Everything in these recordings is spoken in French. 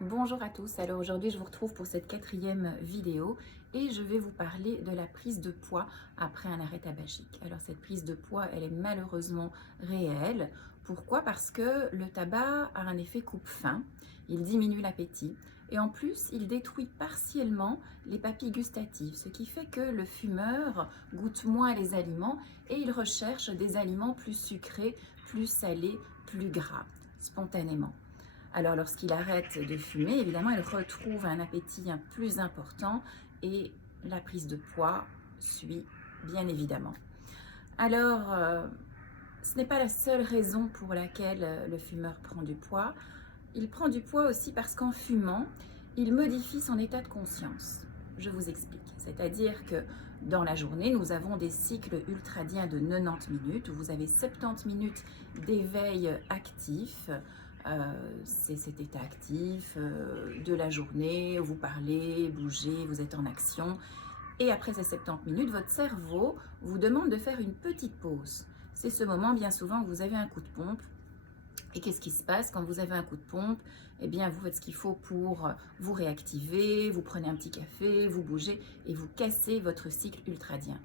Bonjour à tous, alors aujourd'hui je vous retrouve pour cette quatrième vidéo et je vais vous parler de la prise de poids après un arrêt tabagique. Alors cette prise de poids elle est malheureusement réelle. Pourquoi? Parce que le tabac a un effet coupe-faim, il diminue l'appétit et en plus il détruit partiellement les papilles gustatives, ce qui fait que le fumeur goûte moins les aliments et il recherche des aliments plus sucrés, plus salés, plus gras, spontanément. Alors lorsqu'il arrête de fumer, évidemment, il retrouve un appétit plus important et la prise de poids suit, bien évidemment. Alors, ce n'est pas la seule raison pour laquelle le fumeur prend du poids. Il prend du poids aussi parce qu'en fumant, il modifie son état de conscience. Je vous explique. C'est-à-dire que dans la journée, nous avons des cycles ultradiens de 90 minutes où vous avez 70 minutes d'éveil actif. C'est cet état actif de la journée où vous parlez, bougez, vous êtes en action. Et après ces 70 minutes, votre cerveau vous demande de faire une petite pause. C'est ce moment, bien souvent, où vous avez un coup de pompe. Et qu'est-ce qui se passe quand vous avez un coup de pompe? Eh bien, vous faites ce qu'il faut pour vous réactiver, vous prenez un petit café, vous bougez et vous cassez votre cycle ultradien.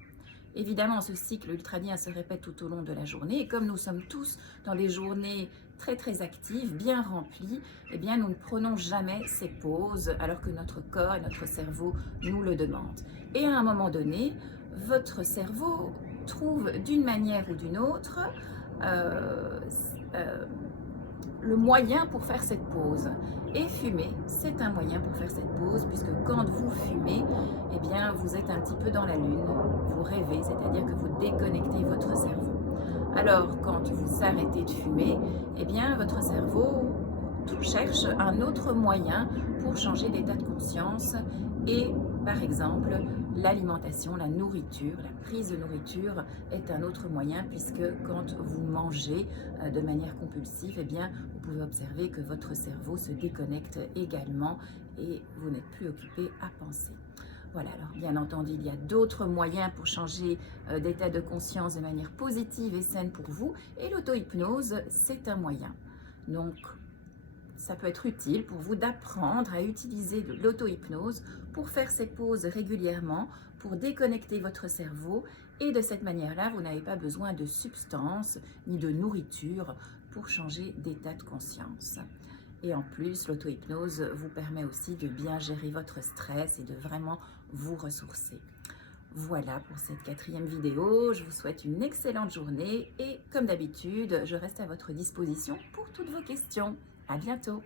Évidemment, ce cycle ultradien se répète tout au long de la journée et comme nous sommes tous dans des journées très actives, bien remplies, eh bien, nous ne prenons jamais ces pauses alors que notre corps et notre cerveau nous le demandent. Et à un moment donné, votre cerveau trouve d'une manière ou d'une autre euh, euh, le moyen pour faire cette pause. Et fumer, c'est un moyen pour faire cette pause, puisque quand vous fumez, eh bien, vous êtes un petit peu dans la lune, vous rêvez, c'est-à-dire que vous déconnectez votre cerveau. Alors, quand vous arrêtez de fumer, eh bien, votre cerveau cherche un autre moyen pour changer d'état de conscience et, par exemple, l'alimentation, la nourriture, la prise de nourriture est un autre moyen puisque quand vous mangez de manière compulsive, eh bien, vous pouvez observer que votre cerveau se déconnecte également et vous n'êtes plus occupé à penser. Voilà, alors bien entendu, il y a d'autres moyens pour changer d'état de conscience de manière positive et saine pour vous et l'auto-hypnose, c'est un moyen. Donc, ça peut être utile pour vous d'apprendre à utiliser de l'auto-hypnose pour faire ces pauses régulièrement, pour déconnecter votre cerveau et de cette manière-là, vous n'avez pas besoin de substances ni de nourriture pour changer d'état de conscience. Et en plus, l'auto-hypnose vous permet aussi de bien gérer votre stress et de vraiment vous ressourcer. Voilà pour cette quatrième vidéo, je vous souhaite une excellente journée et comme d'habitude, je reste à votre disposition pour toutes vos questions. À bientôt!